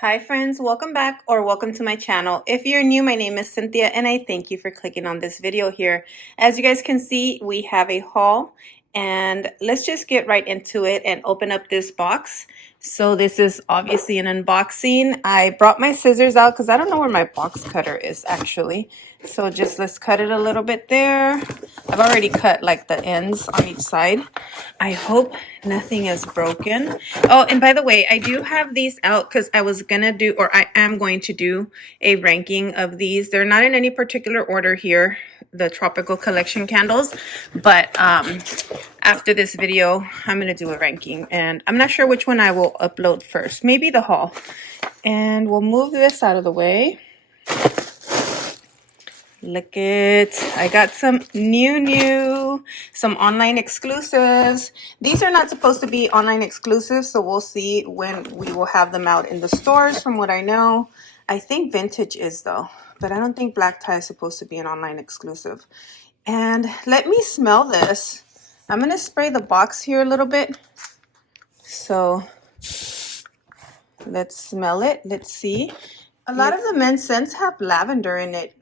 Hi friends, welcome back or welcome to my channel. If you're new, my name is Cynthia and I thank you for clicking on this video here. As you guys can see, we have a haul and let's just get right into it and open up this box. So this is obviously an unboxing. I brought my scissors out because I don't know where my box cutter is actually. So just let's cut it a little bit there. I've already cut like the ends on each side. I hope nothing is broken. Oh, and by the way, I do have these out because I was gonna do, or I am going to do a ranking of these. They're not in any particular order here, the Tropical Collection candles, but after this video, I'm gonna do a ranking and I'm not sure which one I will upload first. Maybe the haul. And we'll move this out of the way. Look it, I got some some online exclusives. These are not supposed to be online exclusives, so we'll see when we will have them out in the stores from what I know. I think vintage is though, but I don't think black tie is supposed to be an online exclusive. And let me smell this. I'm gonna spray the box here a little bit. So let's smell it, let's see. A lot of the men's scents have lavender in it.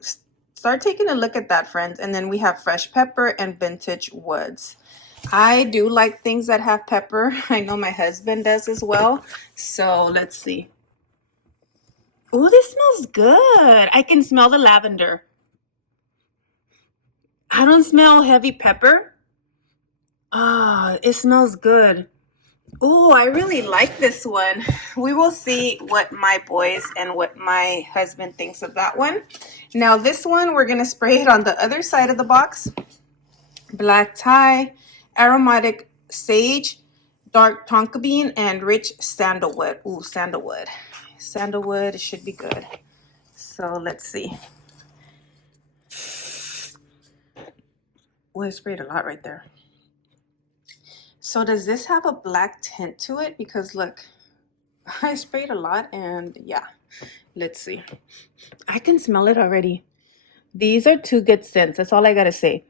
Start taking a look at that, friends. And then we have fresh pepper and vintage woods. I do like things that have pepper. I know my husband does as well. So let's see. Oh, this smells good. I can smell the lavender. I don't smell heavy pepper. Ah, it smells good. Oh, I really like this one. We will see what my boys and what my husband thinks of that one. Now this one, we're going to spray it on the other side of the box. Black tie, aromatic sage, dark tonka bean, and rich sandalwood. Ooh, sandalwood. Sandalwood should be good. So let's see. Oh, I sprayed a lot right there. So does this have a black tint to it? Because look, I sprayed a lot and yeah, let's see. I can smell it already. These are two good scents. That's all I gotta say.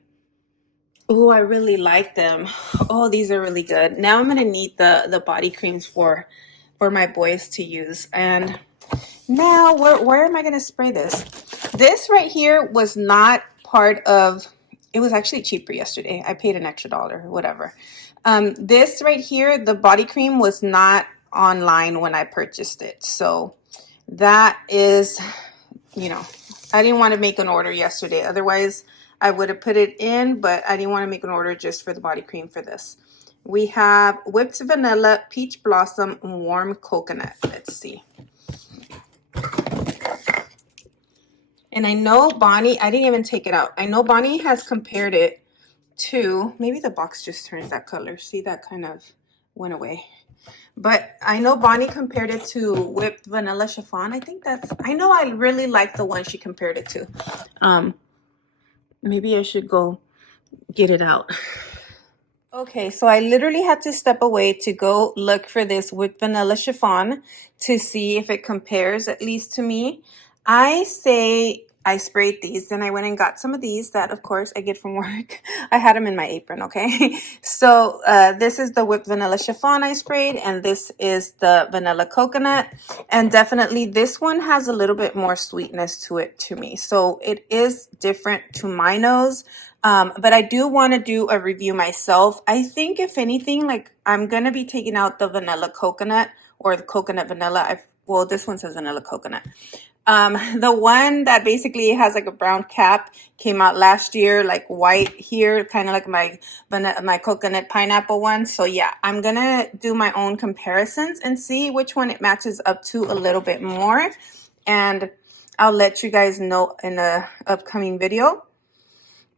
Oh, I really like them. Oh, these are really good. Now I'm gonna need the body creams for my boys to use. And now where am I gonna spray this? This right here was not part of, it was actually cheaper yesterday. I paid an extra $1, whatever. This right here, the body cream was not online when I purchased it. So that is, you know, I didn't want to make an order yesterday. Otherwise, I would have put it in, but I didn't want to make an order just for the body cream for this. We have whipped vanilla, peach blossom, warm coconut. Let's see. And I know Bonnie, I didn't even take it out. I know Bonnie has compared it to, maybe the box just turned that color. See, that kind of went away. But I know Bonnie compared it to whipped vanilla chiffon. I think that's, I know I really like the one she compared it to. Maybe I should go get it out. Okay, so I literally had to step away to go look for this whipped vanilla chiffon to see if it compares, at least to me. I say I sprayed these, then I went and got some of these that, of course, I get from work. I had them in my apron, okay? So this is the whipped vanilla chiffon I sprayed, and this is the vanilla coconut. And definitely this one has a little bit more sweetness to it to me. So it is different to my nose. But I do want to do a review myself. I think if anything, like I'm going to be taking out the vanilla coconut or the coconut vanilla. Well, this one says vanilla coconut. The one that basically has like a brown cap came out last year, like white here, kind of like my coconut pineapple one. So yeah, I'm going to do my own comparisons and see which one it matches up to a little bit more. And I'll let you guys know in the upcoming video.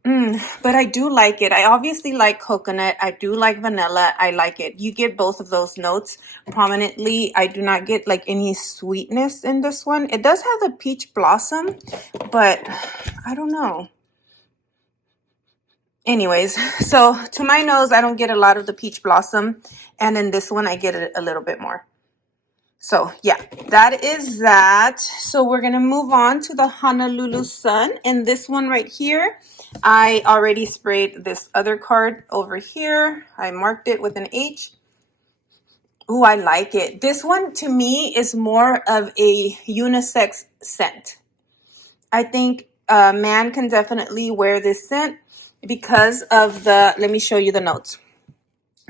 But I do like it. I obviously like coconut. I do like vanilla. I like it. You get both of those notes prominently. I do not get like any sweetness in this one. It does have the peach blossom, but I don't know. Anyways, so to my nose, I don't get a lot of the peach blossom. And in this one, I get it a little bit more. So yeah, that is that. So we're going to move on to the Honolulu Sun. And this one right here, I already sprayed this other card over here. I marked it with an H. Ooh, I like it. This one to me is more of a unisex scent. I think a man can definitely wear this scent because of the, let me show you the notes.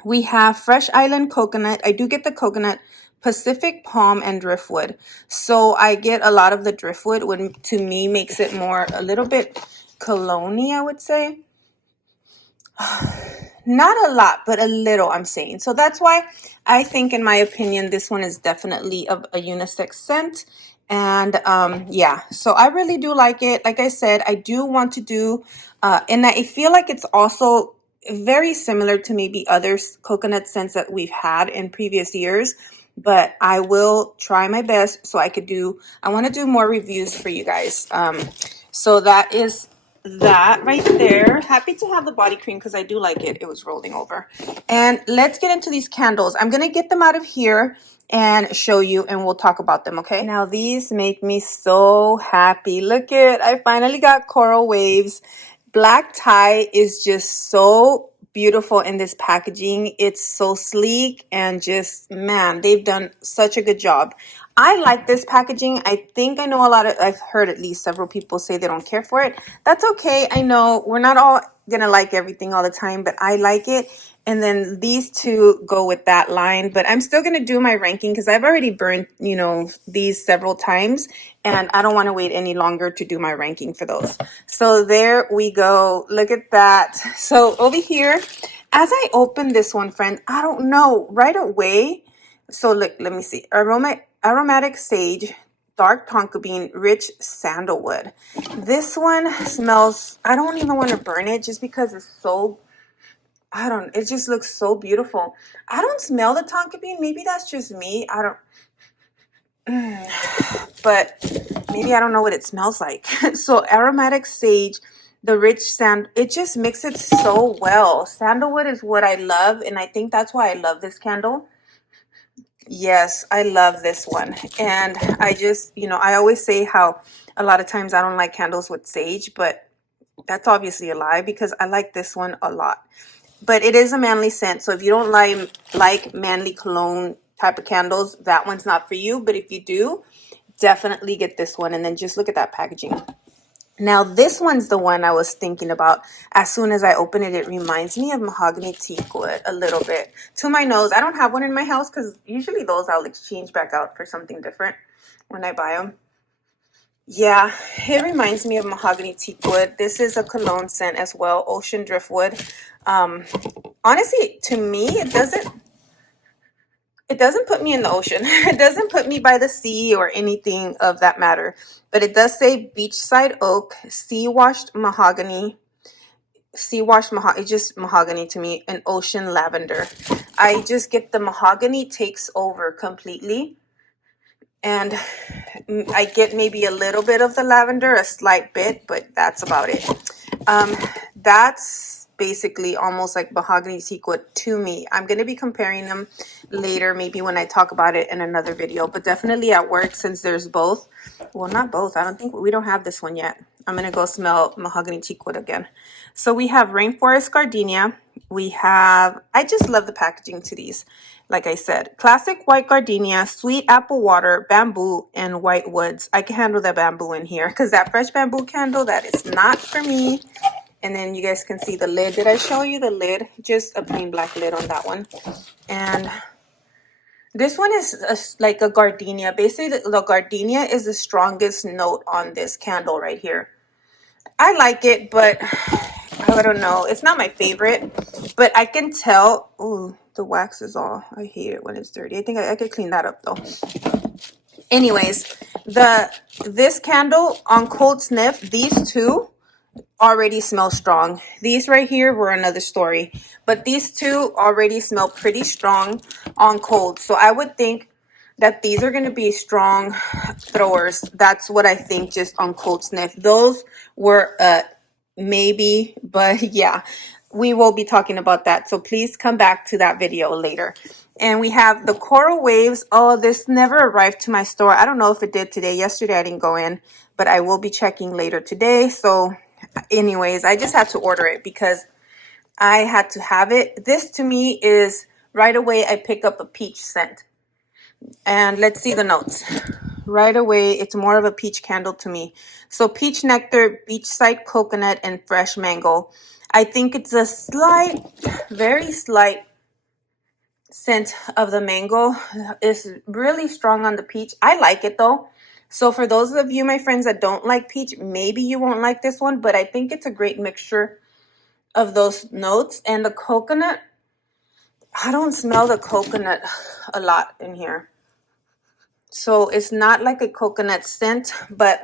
We have Fresh Island coconut. I do get the coconut, Pacific palm, and driftwood. So I get a lot of the driftwood, which to me makes it more a little bit cologne-y, I would say. Not a lot, but a little, I'm saying. So that's why I think, in my opinion, this one is definitely a unisex scent. And yeah, so I really do like it. Like I said, I do want to do, and I feel like it's also very similar to maybe other coconut scents that we've had in previous years. But I will try my best so I want to do more reviews for you guys. So that is that right there. Happy to have the body cream because I do like it. It was rolling over. And let's get into these candles. I'm going to get them out of here and show you, and we'll talk about them, okay? Now, these make me so happy. Look at, I finally got coral waves. Black tie is just so beautiful in this packaging. It's so sleek and just, man, they've done such a good job. I like this packaging. I think I know I've heard at least several people say they don't care for it. That's okay. I know we're not all gonna like everything all the time, but I like it. And then these two go with that line, but I'm still going to do my ranking because I've already burned, these several times, and I don't want to wait any longer to do my ranking for those. So there we go. Look at that. So over here, as I open this one, friend, I don't know right away. So look, let me see. Aromatic sage, dark tonka bean, rich sandalwood. This one smells, I don't even want to burn it just because it's so, it just looks so beautiful. I don't smell the tonka bean. Maybe that's just me. But maybe I don't know what it smells like. So aromatic sage, the rich it just mixes so well. Sandalwood is what I love, and I think that's why I love this candle. Yes, I love this one. And I just, I always say how a lot of times I don't like candles with sage, but that's obviously a lie because I like this one a lot. But it is a manly scent, so if you don't like manly cologne type of candles, that one's not for you. But if you do, definitely get this one. And then just look at that packaging. Now, this one's the one I was thinking about. As soon as I open it, it reminds me of mahogany teak wood a little bit. To my nose, I don't have one in my house because usually those I'll exchange back out for something different when I buy them. Yeah, it reminds me of mahogany teak wood. This is a cologne scent as well, ocean driftwood. Honestly, to me, it doesn't put me in the ocean. It doesn't put me by the sea or anything of that matter. But it does say beachside oak, sea-washed mahogany. It's just mahogany to me, and ocean lavender. I just get the mahogany takes over completely. And I get maybe a little bit of the lavender, a slight bit, but that's about it. That's basically almost like mahogany teak wood to me. I'm going to be comparing them later, maybe when I talk about it in another video, but definitely at work, since there's both. Well, not both. I don't think we don't have this one yet. I'm going to go smell mahogany teak wood again. So we have rainforest gardenia. I just love the packaging to these. Like I said, classic white gardenia, sweet apple water, bamboo, and white woods. I can handle that bamboo in here because that fresh bamboo candle, that is not for me. And then you guys can see the lid. Did I show you the lid? Just a plain black lid on that one. And this one is like a gardenia. Basically, the gardenia is the strongest note on this candle right here. I like it, but I don't know. It's not my favorite, but I can tell. Ooh, the wax is all. I hate it when it's dirty. I think I could clean that up though. Anyways, this candle on cold sniff, these two already smell strong. These right here were another story, but these two already smell pretty strong on cold. So I would think that these are going to be strong throwers. That's what I think just on cold sniff. Those were maybe, but yeah, we will be talking about that. So please come back to that video later. And we have the coral waves. Oh, this never arrived to my store. I don't know if it did today. Yesterday I didn't go in, but I will be checking later today. So anyways, I just had to order it because I had to have it. This to me is right away I pick up a peach scent. And let's see the notes. Right away, it's more of a peach candle to me. So peach nectar, beachside coconut, and fresh mango. I think it's a slight, very slight scent of the mango. It's really strong on the peach. I like it though. So for those of you, my friends, that don't like peach, maybe you won't like this one, but I think it's a great mixture of those notes. And the coconut, I don't smell the coconut a lot in here. So it's not like a coconut scent, but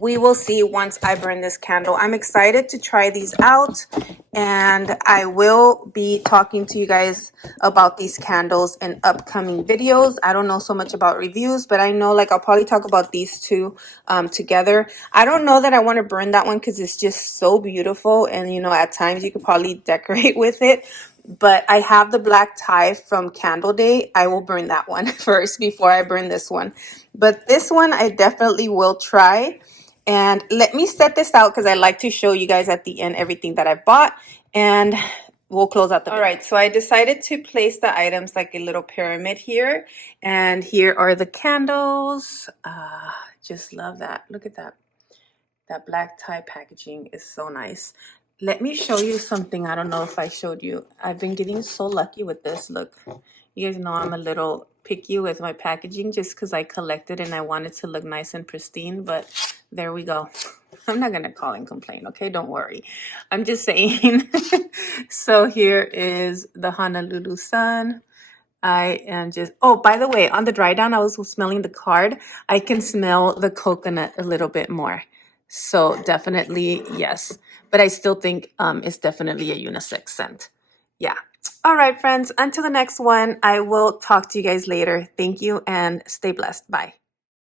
we will see once I burn this candle. I'm excited to try these out, and I will be talking to you guys about these candles in upcoming videos. I don't know so much about reviews, but I know like I'll probably talk about these two together. I don't know that I want to burn that one because it's just so beautiful, and you know, at times you could probably decorate with it. But I have the black tie from Candle Day. I will burn that one first before I burn this one. But this one I definitely will try. And let me set this out because I like to show you guys at the end everything that I bought. And we'll close out the video. All right, so I decided to place the items like a little pyramid here. And here are the candles. Just love that. Look at that. That black tie packaging is so nice. Let me show you something. I don't know if I showed you. I've been getting so lucky with this. Look, you guys know I'm a little picky with my packaging just because I collected and I want it to look nice and pristine. But there we go. I'm not going to call and complain, okay? Don't worry. I'm just saying. So here is the Honolulu Sun. I am just, oh, by the way, on the dry down, I was smelling the card. I can smell the coconut a little bit more. So definitely, yes. But I still think it's definitely a unisex scent. Yeah. All right, friends. Until the next one, I will talk to you guys later. Thank you and stay blessed. Bye.